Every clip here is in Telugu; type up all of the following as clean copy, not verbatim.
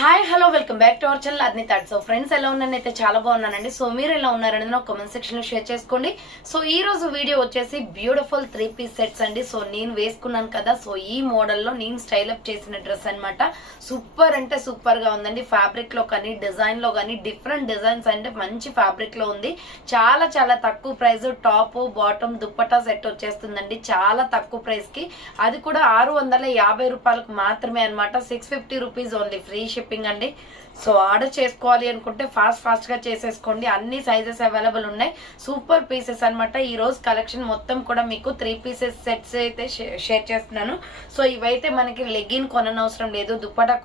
Hi hello welcome back to our channel అద్ని థాట్. సో ఫ్రెండ్స్ ఎలా ఉన్నానైతే చాలా బాగున్నానండి. సో మీరు ఎలా ఉన్నారనేది నాకు కామెంట్ సెక్షన్ లో షేర్ చేసుకోండి. సో ఈ రోజు వీడియో వచ్చేసి బ్యూటిఫుల్ 3-piece సెట్స్ అండి. సో నేను వేసుకున్నాను కదా, సో ఈ మోడల్ లో నేను స్టైల్ అప్ చేసిన డ్రెస్ అన్నమాట. సూపర్ అంటే సూపర్ గా ఉందండి. ఫ్యాబ్రిక్ లో కానీ డిజైన్ లో కానీ డిఫరెంట్ డిజైన్స్ అంటే మంచి ఫ్యాబ్రిక్ లో ఉంది. చాలా చాలా తక్కువ price, top bottom dupatta set వచ్చేస్తుందండి చాలా తక్కువ ప్రైస్ కి. అది కూడా 650 రూపాయలకు మాత్రమే అనమాట. 650 రూపీస్ ఓన్లీ, ఫ్రీ షిప్పింగ్ అండి. సో ఆర్డర్ చేసుకోవాలి అనుకుంటే ఫాస్ట్ గా చేసేసుకోండి. అన్ని సైజెస్ అవైలబుల్ ఉన్నాయి. సూపర్ పీసెస్ అనమాట. ఈ రోజు కలెక్షన్ మొత్తం కూడా మీకు 3 pieces సెట్స్ అయితే షేర్ చేస్తున్నాను. సో ఇవైతే మనకి లెగ్గిన్ కొననవసరం లేదు, దుప్పటా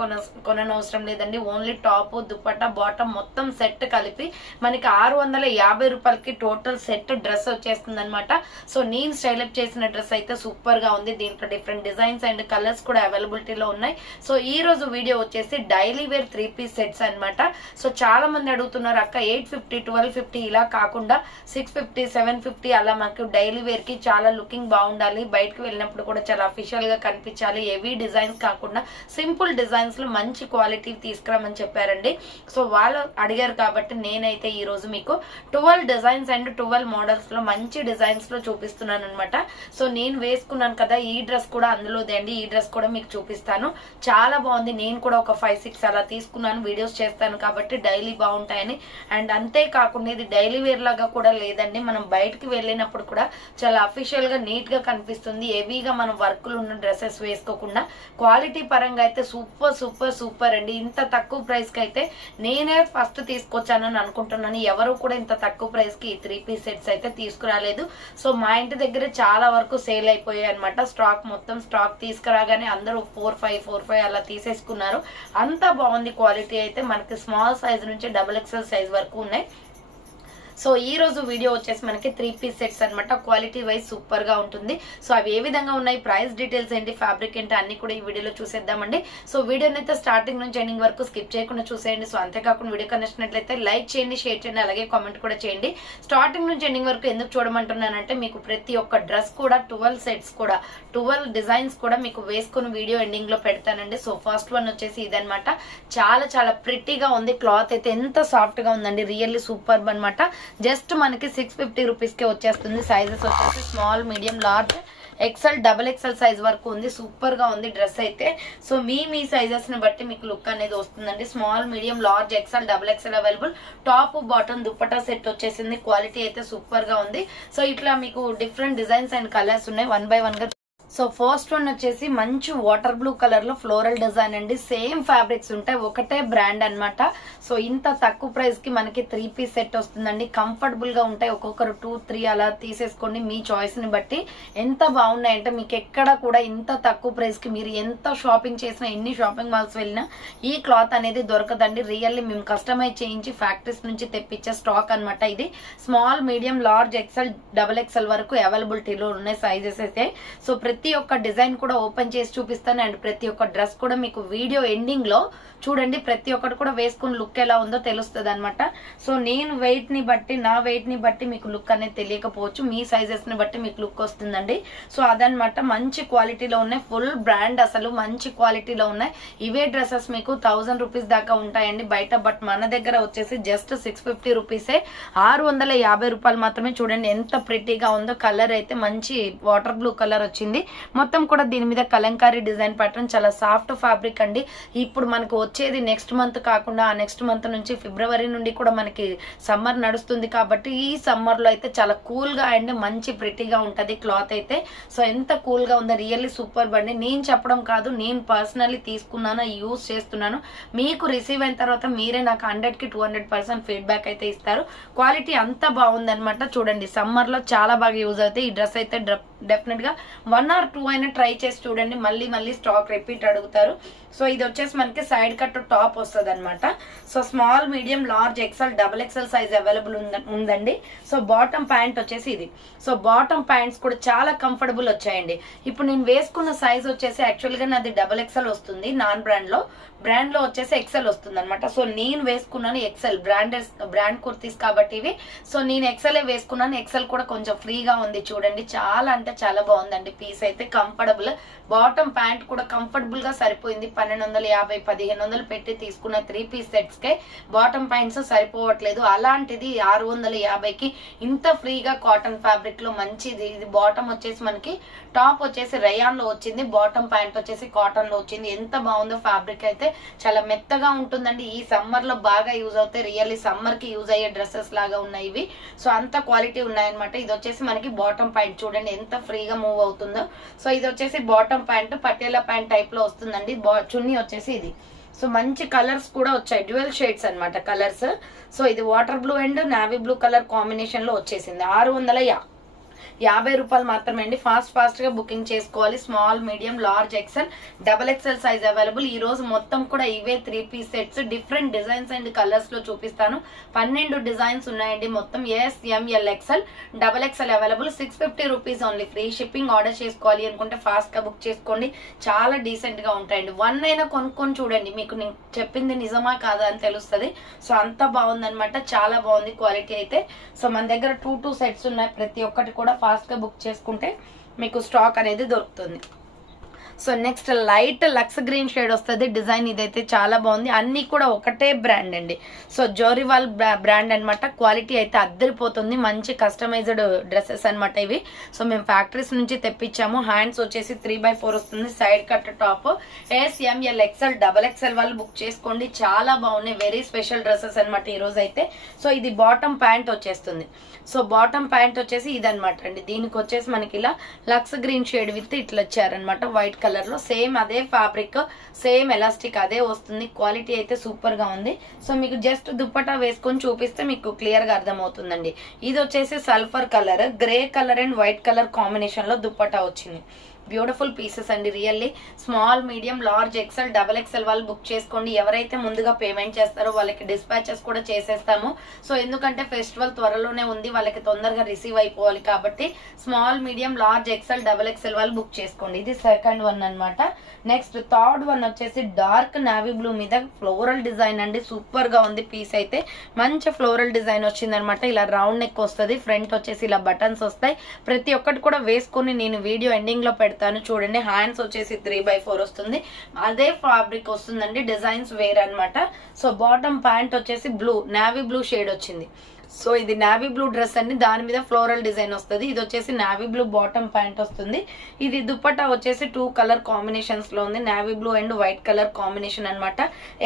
కొననవసరం లేదండి. ఓన్లీ టాప్ దుప్పటా బాటమ్ మొత్తం సెట్ కలిపి మనకి 650 రూపాయలకి టోటల్ సెట్ డ్రెస్ వచ్చేస్తుంది అనమాట. సో నేను స్టైల్ అప్ చేసిన డ్రెస్ అయితే సూపర్ గా ఉంది. దీంట్లో డిఫరెంట్ డిజైన్స్ అండ్ కలర్స్ కూడా అవైలబిలిటీలో ఉన్నాయి. సో ఈ రోజు వీడియో వచ్చేసి డైలీ వేర్ 3-piece సెట్స్ అన్నమాట. సో చాలా మంది అడుగుతున్నారు అక్క 850 1250 ఇలా కాకుండా 650 750 అలా మనకు డైలీ వేర్ కి చాలా లుకింగ్ బాగుండాలి, బయటకు వెళ్ళినప్పుడు కూడా చాలా అఫీషియల్ గా కనిపించాలి, హెవీ డిజైన్స్ కాకుండా సింపుల్ డిజైన్స్ లో మంచి క్వాలిటీ తీసుకురామని చెప్పారండి. సో వాళ్ళు అడిగారు కాబట్టి నేనైతే ఈ రోజు మీకు 12 డిజైన్స్ అండ్ 12 మోడల్స్ లో మంచి డిజైన్స్ లో చూపిస్తున్నాను అనమాట. సో నేను వేసుకున్నాను కదా, ఈ డ్రెస్ కూడా అందులోదే అండి. ఈ డ్రెస్ కూడా మీకు చూపిస్తాను. చాలా బాగుంది. నేను కూడా ఒక 5-6 అలా తీసుకున్నాను, వీడియోస్ చేస్తాను కాబట్టి డైలీ బాగుంటాయని. అండ్ అంతేకాకుండా ఇది డైలీ వేర్ లాగా కూడా లేదండి. మనం బయటకు వెళ్ళినప్పుడు కూడా చాలా అఫీషియల్ గా నీట్ గా కనిపిస్తుంది. హెవీగా మనం వర్కులు ఉన్న డ్రెస్సెస్ వేసుకోకుండా క్వాలిటీ పరంగా అయితే సూపర్ సూపర్ సూపర్ అండి. ఇంత తక్కువ ప్రైస్ కి అయితే నేనే ఫస్ట్ తీసుకొచ్చానని అనుకుంటున్నాను. ఎవరు కూడా ఇంత తక్కువ ప్రైస్ కి 3-piece సెట్స్ అయితే తీసుకురాలేదు. సో మా ఇంటి దగ్గర చాలా వరకు సేల్ అయిపోయాయి అనమాట. స్టాక్ తీసుకురాగానే అందరూ 4-5 అలా తీసేసుకున్నారు. అంత బాగుంది క్వాలిటీ అయితే. మనకి స్మాల్ సైజ్ నుంచి XXL సైజ్ వరకు ఉన్నాయి. సో ఈ రోజు వీడియో వచ్చేసి మనకి 3-piece సెట్స్ అనమాట. క్వాలిటీ వైజ్ సూపర్ గా ఉంటుంది. సో అవి ఏ విధంగా ఉన్నాయి, ప్రైస్ డీటెయిల్స్ ఏంటి, ఫ్యాబ్రిక్ ఏంటి అన్ని కూడా ఈ వీడియోలో చూసేద్దామండి. సో వీడియోని అయితే స్టార్టింగ్ నుంచి ఎండింగ్ వరకు స్కిప్ చేయకుండా చూసేయండి. సో అంతేకాకుండా వీడియో కనెక్ట్నట్లయితే లైక్ చేయండి, షేర్ చేయండి, అలాగే కామెంట్ కూడా చేయండి. స్టార్టింగ్ నుంచి ఎండింగ్ వరకు ఎందుకు చూడమంటున్నానంటే మీకు ప్రతి ఒక్క డ్రెస్ కూడా 12 సెట్స్ కూడా 12 డిజైన్స్ కూడా మీకు వేసుకుని వీడియో ఎండింగ్ లో పెడతానండి. సో ఫస్ట్ వన్ వచ్చేసి ఇదనమాట. చాలా చాలా ప్రిటీగా ఉంది. క్లాత్ అయితే ఎంత సాఫ్ట్ గా ఉందండి, రియల్లీ సూపర్ అనమాట. జస్ట్ మనకి 650 రూపీస్ కే వచ్చేస్తుంది. సైజెస్ వచ్చేసి small, medium, large, XL, XXL size వరకు ఉంది. సూపర్ గా ఉంది డ్రెస్ అయితే. సో మీ సైజెస్ ని బట్టి మీకు లుక్ అనేది వస్తుందండి. Small, medium, large, XL, XXL available. Top bottom dupatta set వచ్చేసింది. క్వాలిటీ అయితే సూపర్ గా ఉంది. సో ఇట్లా మీకు డిఫరెంట్ డిజైన్స్ అండ్ కలర్స్ ఉన్నాయి. 1 by 1 గా. సో ఫస్ట్ వన్ వచ్చేసి మంచి వాటర్ బ్లూ కలర్ లో ఫ్లోరల్ డిజైన్ అండి. సేమ్ ఫ్యాబ్రిక్స్ ఉంటాయి, ఒకటే బ్రాండ్ అనమాట. సో ఇంత తక్కువ ప్రైస్ కి మనకి 3-piece సెట్ వస్తుందండి. కంఫర్టబుల్ గా ఉంటాయి. ఒక్కొక్కరు 2-3 అలా తీసేసుకోండి మీ చాయిస్ ని బట్టి. ఎంత బాగున్నాయంటే మీకు ఎక్కడ కూడా ఇంత తక్కువ ప్రైస్ కి మీరు ఎంత షాపింగ్ చేసినా, ఎన్ని షాపింగ్ మాల్స్ వెళ్ళినా ఈ క్లాత్ అనేది దొరకదండి. రియల్లీ మేము కస్టమైజ్ చేయించి ఫ్యాక్టరీస్ నుంచి తెప్పించే స్టాక్ అనమాట. ఇది small, medium, large, XL, XXL వరకు అవైలబిలిటీలో ఉన్నాయి సైజెస్ అయితే. సో ప్రతి ఒక్క డిజైన్ కూడా ఓపెన్ చేసి చూపిస్తాను. అండ్ ప్రతి ఒక్క డ్రెస్ కూడా మీకు వీడియో ఎండింగ్ లో చూడండి. ప్రతి ఒక్కటి కూడా వేసుకుని లుక్ ఎలా ఉందో తెలుస్తుంది అనమాట. సో నేను వెయిట్ ని బట్టి, నా వెయిట్ ని బట్టి మీకు లుక్ అనేది తెలియకపోవచ్చు. మీ సైజెస్ ని బట్టి మీకు లుక్ వస్తుందండి. సో అదనమాట. మంచి క్వాలిటీలో ఉన్నాయి. ఫుల్ బ్రాండ్, అసలు మంచి క్వాలిటీలో ఉన్నాయి. ఇవే డ్రెస్సెస్ మీకు 1000 రూపీస్ దాకా ఉంటాయండి బయట. బట్ మన దగ్గర వచ్చేసి జస్ట్ 650 రూపీసే, 650 రూపాయలు మాత్రమే. చూడండి ఎంత ప్రిటీగా ఉందో. కలర్ అయితే మంచి వాటర్ బ్లూ కలర్ వచ్చింది. మొత్తం కూడా దీని మీద కలంకారీ డిజైన్ ప్యాటర్న్. చాలా సాఫ్ట్ ఫ్యాబ్రిక్ అండి. ఇప్పుడు మనకు వచ్చేది నెక్స్ట్ మంత్ కాకుండా ఆ నెక్స్ట్ మంత్ నుంచి ఫిబ్రవరి నుండి కూడా మనకి సమ్మర్ నడుస్తుంది కాబట్టి ఈ సమ్మర్ లో అయితే చాలా కూల్ గా అండ్ మంచి ప్రిటీగా ఉంటది క్లాత్ అయితే. సో ఎంత కూల్ గా ఉందో, రియల్లీ సూపర్ బండి. నేను చెప్పడం కాదు, నేను పర్సనల్లీ తీసుకున్నాను, యూజ్ చేస్తున్నాను. మీకు రిసీవ్ అయిన తర్వాత మీరే నాకు 100కి 200% ఫీడ్బ్యాక్ అయితే ఇస్తారు. క్వాలిటీ అంత బాగుంది అనమాట. చూడండి సమ్మర్ లో చాలా బాగా యూజ్ అవుతాయి. ఈ డ్రెస్ అయితే డెఫినెట్ గా 1 or 2 అయినా ట్రై చేసి చూడండి. మళ్ళీ స్టాక్ రిపీట్ అడుగుతారు. సో ఇది వచ్చేసి మనకి సైడ్ కట్ టాప్ వస్తుంది అనమాట. So small, medium, large, XL, XXL size available ఉందండి. సో బాటమ్ ప్యాంట్ వచ్చేసి ఇది. సో బాటమ్ ప్యాంట్స్ కూడా చాలా కంఫర్టబుల్ వచ్చాయండి. ఇప్పుడు నేను వేసుకున్న సైజ్ వచ్చేసి యాక్చువల్ గా నాది XXL వస్తుంది నాన్ బ్రాండ్ లో వచ్చేసి XL వస్తుంది అనమాట. సో నేను వేసుకున్నాను XL బ్రాండ్ కుర్తీస్ కాబట్టి ఇవి. సో నేను XL వేసుకున్నాను. XL కూడా కొంచెం ఫ్రీగా ఉంది చూడండి. చాలా అంటే చాలా బాగుందండి పీస్ అయితే. కంఫర్టబుల్ బాటమ్ ప్యాంట్ కూడా కంఫర్టబుల్ గా సరిపోయింది. 1250 1500 పెట్టి తీసుకున్న 3 పీస్ సెట్స్ కే బాటమ్ ప్యాంట్స్ సరిపోవట్లేదు. అలాంటిది 650కి ఇంత ఫ్రీగా కాటన్ ఫ్యాబ్రిక్ లో మంచిది. ఇది బాటమ్ వచ్చేసి మనకి, టాప్ వచ్చేసి రయాన్ లో వచ్చింది, బాటమ్ ప్యాంట్ వచ్చేసి కాటన్ లో వచ్చింది. ఎంత బాగుందో ఫ్యాబ్రిక్ అయితే, చాలా మెత్తగా ఉంటుందండి. ఈ సమ్మర్ లో బాగా యూజ్ అవుతాయి. రియల్లీ సమ్మర్ కి యూజ్ అయ్యే డ్రెస్సెస్ లాగా ఉన్నాయి ఇవి. సో అంత క్వాలిటీ ఉన్నాయన్నమాట. ఇది వచ్చేసి మనకి బాటమ్ ప్యాంట్ చూడండి ఎంత ఫ్రీగా మూవ్ అవుతుందో. సో ఇది వచ్చేసి బాటమ్ ప్యాంట్, పటేలా ప్యాంట్ టైప్ లో వస్తుందండి. చున్నీ వచ్చేసి ఇది. సో మంచి కలర్స్ కూడా వచ్చాయి, డ్యూయల్ షేడ్స్ అన్నమాట కలర్స్. సో ఇది water blue and navy blue colour combination లో వచ్చేసింది. 650 రూపాయలు మాత్రమే అండి. ఫాస్ట్ గా బుకింగ్ చేసుకోవాలి. Small, medium, large, XL, double XL size available. ఈ రోజు మొత్తం కూడా ఇవే 3 piece sets different designs and colours లో చూపిస్తాను. 12 డిజైన్స్ ఉన్నాయండి మొత్తం. S, ML, XL, double XL available. 650 rupees only. Free shipping. Order చేసుకోవాలి అనుకుంటే ఫాస్ట్ గా బుక్ చేసుకోండి. చాలా డీసెంట్ గా ఉంటాయండి. 1 అయినా కొనుక్కొని చూడండి, మీకు నేను చెప్పింది నిజమా కాదా అని తెలుస్తుంది. సో అంత బాగుందనమాట, చాలా బాగుంది క్వాలిటీ అయితే. సో మన దగ్గర 2 సెట్స్ ఉన్నాయి. ప్రతి ఒక్కటి కూడా ఫాస్ట్ గా బుక్ చేసుకుంటే మీకు స్టాక్ అనేది దొరుకుతుంది. సో నెక్స్ట్ లైట్ లక్స్ గ్రీన్ షేడ్ వస్తుంది. డిజైన్ ఇదైతే చాలా బాగుంది. అన్ని కూడా ఒకటే బ్రాండ్ అండి. సో జోరివాల్ బ్రాండ్ అనమాట. క్వాలిటీ అయితే అద్దరిపోతుంది. మంచి కస్టమైజ్డ్ డ్రెస్సెస్ అనమాట ఇవి. సో మేము ఫ్యాక్టరీస్ నుంచి తెప్పించాము. హ్యాండ్స్ వచ్చేసి 3/4 వస్తుంది. Side cut top. S, ML, XL, double XL వాళ్ళు బుక్ చేసుకోండి. చాలా బాగున్నాయి. వెరీ స్పెషల్ డ్రెస్సెస్ అనమాట ఈ రోజు అయితే. సో ఇది బాటమ్ ప్యాంట్ వచ్చేస్తుంది. సో బాటమ్ ప్యాంట్ వచ్చేసి ఇదనమాట అండి. దీనికి వచ్చేసి మనకి ఇలా లక్స్ గ్రీన్ షేడ్ విత్ ఇట్లా వచ్చారనమాట వైట్ కలర్ లో. సేమ్ అదే ఫ్యాబ్రిక్, సేమ్ ఎలాస్టిక్ అదే వస్తుంది. క్వాలిటీ అయితే సూపర్ గా ఉంది. సో మీకు జస్ట్ దుప్పటా వేసుకొని చూపిస్తే మీకు క్లియర్ గా అర్థమవుతుందండి. ఇది వచ్చేసి sulphur colour, grey colour and white colour combination లో దుప్పటా వచ్చింది. బ్యూటిఫుల్ పీసెస్ అండి. Really small, medium, large, XL, double XL వాళ్ళు బుక్ చేసుకోండి. ఎవరైతే ముందుగా పేమెంట్ చేస్తారో వాళ్ళకి డిస్పాచెస్ కూడా చేసేస్తాము. సో ఎందుకంటే ఫెస్టివల్ త్వరలోనే ఉంది, వాళ్ళకి తొందరగా రిసీవ్ అయిపోవాలి కాబట్టి small, medium, large, XL, double XL వాళ్ళు బుక్ చేసుకోండి. ఇది సెకండ్ వన్ అనమాట. నెక్స్ట్ థర్డ్ వన్ వచ్చేసి డార్క్ నావీ బ్లూ మీద ఫ్లోరల్ డిజైన్ అండి. సూపర్ గా ఉంది పీస్ అయితే. మంచి ఫ్లోరల్ డిజైన్ వచ్చింది అనమాట. ఇలా రౌండ్ నెక్ వస్తుంది. ఫ్రంట్ వచ్చేసి ఇలా బటన్స్ వస్తాయి. ప్రతి ఒక్కటి కూడా వేసుకొని నేను వీడియో ఎండింగ్ లో పెడతాను చూడండి. హ్యాండ్స్ వచ్చేసి 3/4 వస్తుంది. అదే ఫ్యాబ్రిక్ వస్తుందండి. డిజైన్స్ వేర్ అనమాట. సో బాటమ్ ప్యాంట్ వచ్చేసి బ్లూ, నావీ బ్లూ షేడ్ వచ్చింది. సో ఇది నావీ బ్లూ డ్రెస్ అండి. దాని మీద ఫ్లోరల్ డిజైన్ వస్తుంది. ఇది వచ్చేసి నావీ బ్లూ బాటమ్ ప్యాంట్ వస్తుంది. ఇది దుపట్టా వచ్చేసి 2 కలర్ కాంబినేషన్స్ లో ఉంది. Navy blue and white colour combination అనమాట.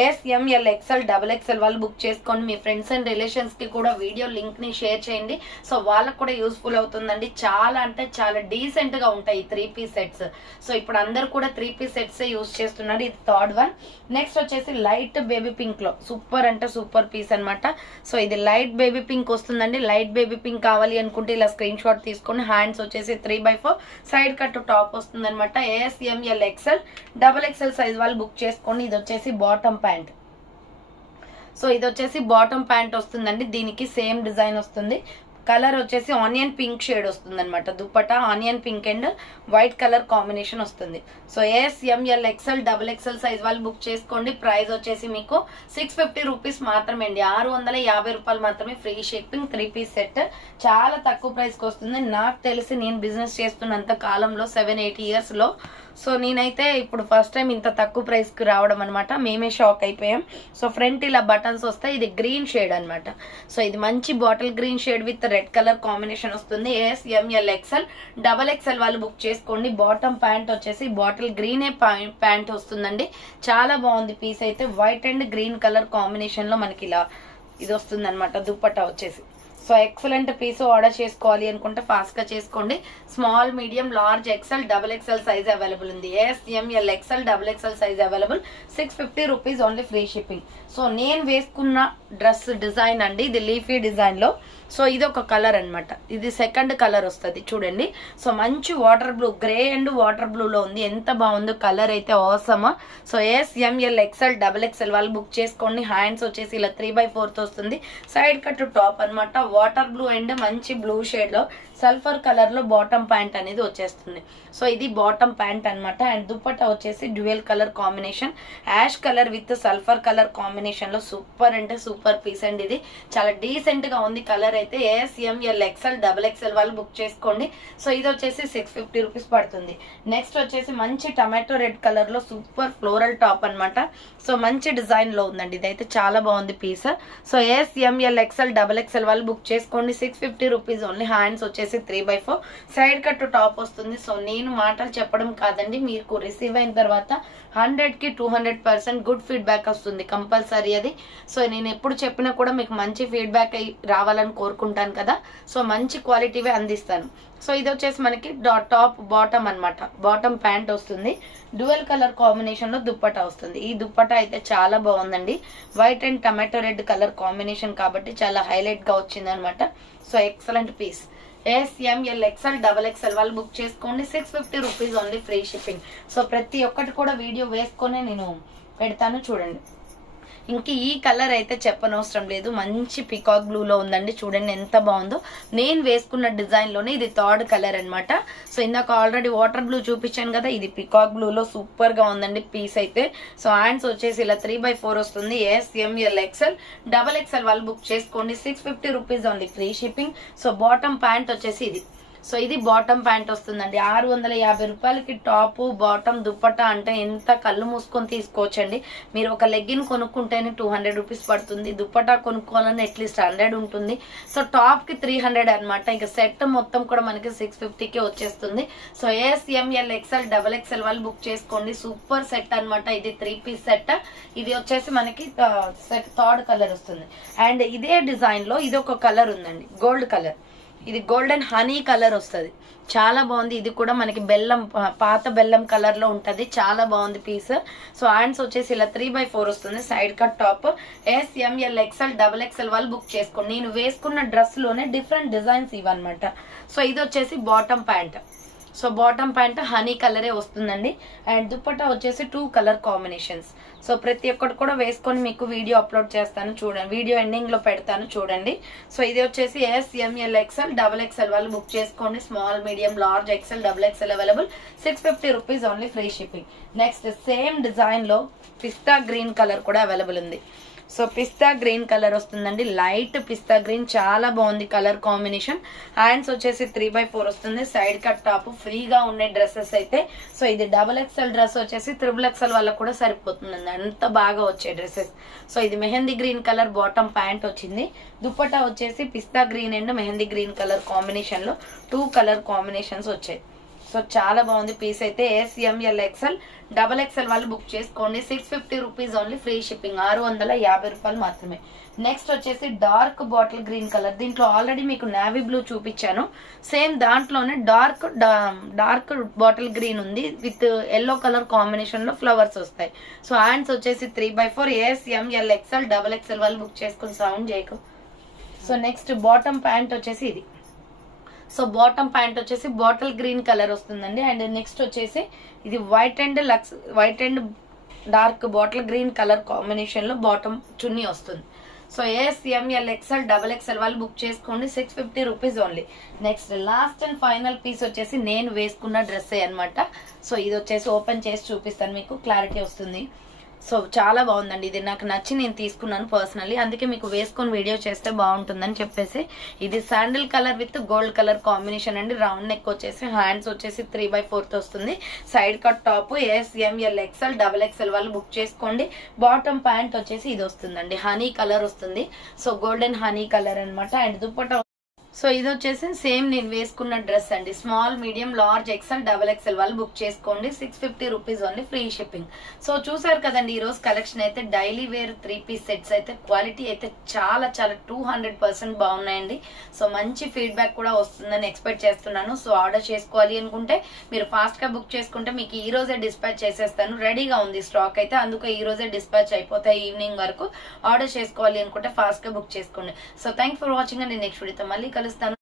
S, ML, XL, double XL వాళ్ళు బుక్ చేసుకోండి. మీ ఫ్రెండ్స్ అండ్ రిలేషన్స్ కి కూడా వీడియో లింక్ ని షేర్ చేయండి. సో వాళ్ళకు కూడా యూస్ఫుల్ అవుతుందండి. చాలా అంటే చాలా డీసెంట్ గా ఉంటాయి ఈ 3 పీస్ సెట్స్. సో ఇప్పుడు అందరు కూడా 3 పీస్ సెట్స్ యూస్ చేస్తున్నారు. ఇది థర్డ్ వన్. నెక్స్ట్ వచ్చేసి లైట్ బేబీ పింక్ లో సూపర్ అంటే సూపర్ పీస్ అనమాట. సో ఇది లైట్ బేబీ పింక్ వస్తుందండి. లైట్ బేబీ పింక్ కావాలి అనుకుంటే ఇలా స్క్రీన్ షాట్ తీసుకొని, హ్యాండ్స్ వచ్చేసి 3/4, సైడ్ కట్ టాప్ వస్తుంది అనమాట. A S, M L, XL, double XL size వాళ్ళు బుక్ చేసుకోండి. ఇది వచ్చేసి బాటమ్ ప్యాంట్. సో ఇది వచ్చేసి బాటమ్ ప్యాంట్ వస్తుందండి. దీనికి సేమ్ డిజైన్ వస్తుంది. కలర్ వచ్చేసి ఆనియన్ పింక్ షేడ్ వస్తుంది అనమాట. Dupatta onion pink and white colour combination వస్తుంది. So S, ML, XL, double XL size వాళ్ళు బుక్ చేసుకోండి. ప్రైస్ వచ్చేసి మీకు 650 రూపీస్ మాత్రమే అండి. 650 రూపాయలు మాత్రమే. Free shipping. 3 పీస్ సెట్ చాలా తక్కువ ప్రైస్ కి వస్తుంది. నాకు తెలిసి నేను బిజినెస్ చేస్తున్నంత కాలంలో 7-8 ఇయర్స్ లో సో నేనైతే ఇప్పుడు ఫస్ట్ టైం ఇంత తక్కువ ప్రైస్ కి రావడం అనమాట. మేమే షాక్ అయిపోయాం. సో ఫ్రంట్ ఇలా బటన్స్ వస్తాయి. ఇది గ్రీన్ షేడ్ అనమాట. సో ఇది మంచి bottle green shade with red colour combination వస్తుంది. S, ML, XL, double XL వాళ్ళు బుక్ చేసుకోండి. బాటమ్ ప్యాంట్ వచ్చేసి బాటిల్ గ్రీనే ప్యాంట్ వస్తుందండి. చాలా బాగుంది పీస్ అయితే. White and green colour combination లో మనకి ఇలా ఇది వస్తుంది అనమాట. దుపట్టా వచ్చేసి సో ఎక్సలెంట్ పీస్. ఆర్డర్ చేసుకోవాలి అనుకుంటే ఫాస్ట్ గా చేసుకోండి. Small, medium, large, XL, double XL size available ఉంది. S, ML, XL, double XL size available. 650 rupees only. Free shipping. So నేను వేసుకున్న డ్రెస్ డిజైన్ అండి. ఇది లీఫీ డిజైన్ లో. సో ఇది ఒక కలర్ అనమాట. ఇది సెకండ్ కలర్ వస్తుంది చూడండి. సో మంచి water blue, grey and water blue లో ఉంది. ఎంత బాగుందో కలర్ అయితే awesome. So S, ML, XL, double XL వాళ్ళు బుక్ చేసుకోండి. హ్యాండ్స్ వచ్చేసి ఇలా 3/4 వస్తుంది. సైడ్ కట్ టాప్ అనమాట. వాటర్ బ్లూ అండ్ మంచి బ్లూ షేడ్ లో సల్ఫర్ కలర్ లో బాటమ్ ప్యాంట్ అనేది వచ్చేస్తుంది. సో ఇది బాటమ్ ప్యాంట్ అన్నమాట. అండ్ దుపట్టా వచ్చేసి dual colour combination, ash colour with sulphur colour combination లో సూపర్ అంటే సూపర్ పీస్ అండి. ఇది చాలా డీసెంట్ గా ఉంది. కలర్ అయితే ASML XL XXL వాళ్ళు బుక్ చేసుకోండి. సో ఇది వచ్చేసి 650 రూపీస్ పడుతుంది. నెక్స్ట్ వచ్చేసి మంచి టమాటో రెడ్ కలర్ లో సూపర్ ఫ్లోరల్ టాప్ అన్నమాట. సో మంచి డిజైన్ లో ఉందండి. ఇదైతే చాలా బాగుంది piece. So ASML XL XXL వాళ్ళు బుక్ చేసుకోండి. 650 రూపీస్ ఓన్లీ. హ్యాండ్స్ వచ్చేసి 3/4 సైడ్ కట్ టాప్ వస్తుంది. సో నేను మాటలు చెప్పడం కాదండి, మీకు రిసీవ్ అయిన తర్వాత 100కి 200% గుడ్ ఫీడ్బ్యాక్ వస్తుంది కంపల్సరీ అది. సో నేను ఎప్పుడు చెప్పినా కూడా మీకు మంచి ఫీడ్బ్యాక్ రావాలని కోరుకుంటాను కదా. సో మంచి క్వాలిటీవే అందిస్తాను. సో ఇది వచ్చేసి మనకి టాప్ బాటమ్ అన్నమాట. బాటమ్ ప్యాంట్ వస్తుంది. డ్యూయల్ కలర్ కాంబినేషన్ లో దుప్పటా వస్తుంది. ఈ దుప్పటా అయితే చాలా బాగుందండి. White and tomato red colour combination కాబట్టి చాలా హైలైట్ గా వచ్చింది అనమాట. So excellent piece. ASML XL XXL వాళ్ళు బుక్ చేసుకోండి. 650 rupees only, free shipping. So ప్రతి ఒక్కటి కూడా వీడియో వేసుకొని నేను పెడతాను చూడండి. ఇంక ఈ కలర్ అయితే చెప్పనవసరం లేదు. మంచి పికాక్ బ్లూ లో ఉందండి. చూడండి ఎంత బాగుందో. నేను వేసుకున్న డిజైన్ లోనే ఇది థర్డ్ కలర్ అన్నమాట. సో ఇందాక ఆల్రెడీ వాటర్ బ్లూ చూపించాను కదా, ఇది పికాక్ బ్లూ లో సూపర్ గా ఉందండి పీస్ అయితే. సో హ్యాండ్స్ వచ్చేసి ఇలా 3/4 వస్తుంది. ASML XL XXL వాళ్ళు బుక్ చేసుకోండి. 650 rupees only, free shipping. So bottom pant వచ్చేసి ఇది. సో ఇది బాటమ్ ప్యాంట్ వస్తుందండి. 650 రూపాయలకి టాప్ బాటమ్ దుప్పట్టా అంటే ఎంత కళ్ళు మూసుకొని తీసుకోవచ్చండి. మీరు ఒక లెగ్గిన్ కొనుక్కుంటేనే 200 రూపీస్ పడుతుంది. దుప్పట్టా కొనుక్కోవాలని అట్లీస్ట్ 100 ఉంటుంది. సో టాప్ కి 300 అనమాట. ఇంకా సెట్ మొత్తం కూడా మనకి 650కి వచ్చేస్తుంది. సో ASML XL XXL వాళ్ళు బుక్ చేసుకోండి. సూపర్ సెట్ అనమాట. ఇది 3 పీస్ సెట్. ఇది వచ్చేసి మనకి థర్డ్ కలర్ వస్తుంది. అండ్ ఇదే డిజైన్ లో ఇది ఒక కలర్ ఉందండి, గోల్డ్ కలర్. ఇది గోల్డెన్ హనీ కలర్ వస్తుంది. చాలా బాగుంది. ఇది కూడా మనకి బెల్లం, పాత బెల్లం కలర్ లో ఉంటది. చాలా బాగుంది పీస్. సో హ్యాండ్స్ వచ్చేసి ఇలా 3/4 వస్తుంది. Side cut top. ASML XL XXL వాళ్ళు బుక్ చేసుకోండి. నేను వేసుకున్న డ్రెస్ లోనే డిఫరెంట్ డిజైన్స్ ఇవన్నమాట. సో ఇది వచ్చేసి bottom pant. So bottom pant honey కలరే వస్తుందండి. అండ్ దుప్పట్టా వచ్చేసి 2 కలర్ కాంబినేషన్స్. సో ప్రతి ఒక్కటి కూడా వేసుకొని మీకు వీడియో అప్లోడ్ చేస్తాను చూడండి. వీడియో ఎండింగ్ లో పెడతాను చూడండి. సో ఇది వచ్చేసి ASML XL XXL వాళ్ళు బుక్ చేసుకోండి. Small, medium, large, XL XXL available. 650 rupees only, free shipping. Next same design లో పిస్తా గ్రీన్ కలర్ కూడా అవైలబుల్ ఉంది. సో పిస్తా గ్రీన్ కలర్ వస్తుందండి. లైట్ పిస్తా గ్రీన్, చాలా బాగుంది కలర్ కాంబినేషన్. హ్యాండ్స్ వచ్చేసి 3/4 వస్తుంది. Side cut top. ఫ్రీగా ఉండే డ్రెస్సెస్ అయితే. సో ఇది XXL డ్రెస్ వచ్చేసి XXL వాళ్ళకు కూడా సరిపోతుందండి. అంత బాగా వచ్చే డ్రెస్సెస్. సో ఇది mehndi green colour bottom pant వచ్చింది. దుప్పట్టా వచ్చేసి పిస్తా green and mehndi green colour combination లో 2 కలర్ కాంబినేషన్స్ వచ్చాయి. సో చాలా బాగుంది పీస్ అయితే. ASML XL XXL వాళ్ళు బుక్ చేసుకోండి. 650 రూపీస్ ఓన్లీ, ఫ్రీ షిప్పింగ్. 650 రూపాయలు మాత్రమే. నెక్స్ట్ వచ్చేసి డార్క్ బాటిల్ గ్రీన్ కలర్. దీంట్లో ఆల్రెడీ మీకు నేవీ బ్లూ చూపించాను. సేమ్ దాంట్లోనే డార్క్ బాటిల్ గ్రీన్ ఉంది విత్ ఎల్లో కలర్ కాంబినేషన్ లో ఫ్లవర్స్ వస్తాయి. సో హ్యాండ్స్ వచ్చేసి 3/4. ASML XL XXL వాళ్ళు బుక్ చేసుకుని సౌండ్ చేయకు. సో నెక్స్ట్ బాటమ్ ప్యాంట్ వచ్చేసి ఇది. సో బాటమ్ ప్యాంట్ వచ్చేసి బాటిల్ గ్రీన్ కలర్ వస్తుందండి. అండ్ నెక్స్ట్ వచ్చేసి ఇది white and dark bottle green colour combination లో బాటమ్ చున్నీ వస్తుంది. సో ASML XL XXL వాళ్ళు బుక్ చేసుకోండి. 650 rupees only. Next last and final piece వచ్చేసి నేను వేసుకున్న డ్రెస్ అన్నమాట. సో ఇది వచ్చేసి ఓపెన్ చేసి చూపిస్తాను, మీకు క్లారిటీ వస్తుంది. సో చాలా బాగుందండి. ఇది నాకు నచ్చి నేను తీసుకున్నాను పర్సనల్లీ. అందుకే మీకు వేసుకొని వీడియో చేస్తే బాగుంటుందని చెప్పేసి. ఇది sandal colour with gold colour combination అండి. రౌండ్ నెక్ వచ్చేసి, హ్యాండ్స్ వచ్చేసి 3/4 వస్తుంది. Side cut top. ASML XL XXL వాళ్ళు బుక్ చేసుకోండి. బాటమ్ ప్యాంట్ వచ్చేసి ఇది వస్తుందండి. హనీ కలర్ వస్తుంది. సో గోల్డెన్ హనీ కలర్ అనమాట. అండ్ దుప్పట్టా. సో ఇది వచ్చేసి సేమ్ నేను వేసుకున్న డ్రెస్ అండి. Small, medium, large, XL XXL వాళ్ళు బుక్ చేసుకోండి. 650 rupees only, free shipping. So చూసారు కదండి ఈ రోజు కలెక్షన్ అయితే. డైలీ వేర్ 3 పీస్ సెట్స్ అయితే క్వాలిటీ అయితే చాలా 200% బాగున్నాయండి. సో మంచి ఫీడ్బ్యాక్ కూడా వస్తుందని ఎక్స్పెక్ట్ చేస్తున్నాను. సో ఆర్డర్ చేసుకోవాలి అనుకుంటే మీరు ఫాస్ట్ గా బుక్ చేసుకుంటే మీకు ఈ రోజే డిస్పాచ్ చేసేస్తాను. రెడీగా ఉంది స్టాక్ అయితే. అందుకే ఈ రోజే డిస్పాచ్ అయిపోతాయి ఈవినింగ్ వరకు. ఆర్డర్ చేసుకోవాలి అనుకుంటే ఫాస్ట్ గా బుక్ చేసుకోండి. సో థ్యాంక్ ఫర్ వాచింగ్ అండి. నెక్స్ట్ వీడియోతో మళ్ళీ కలుస్తాను.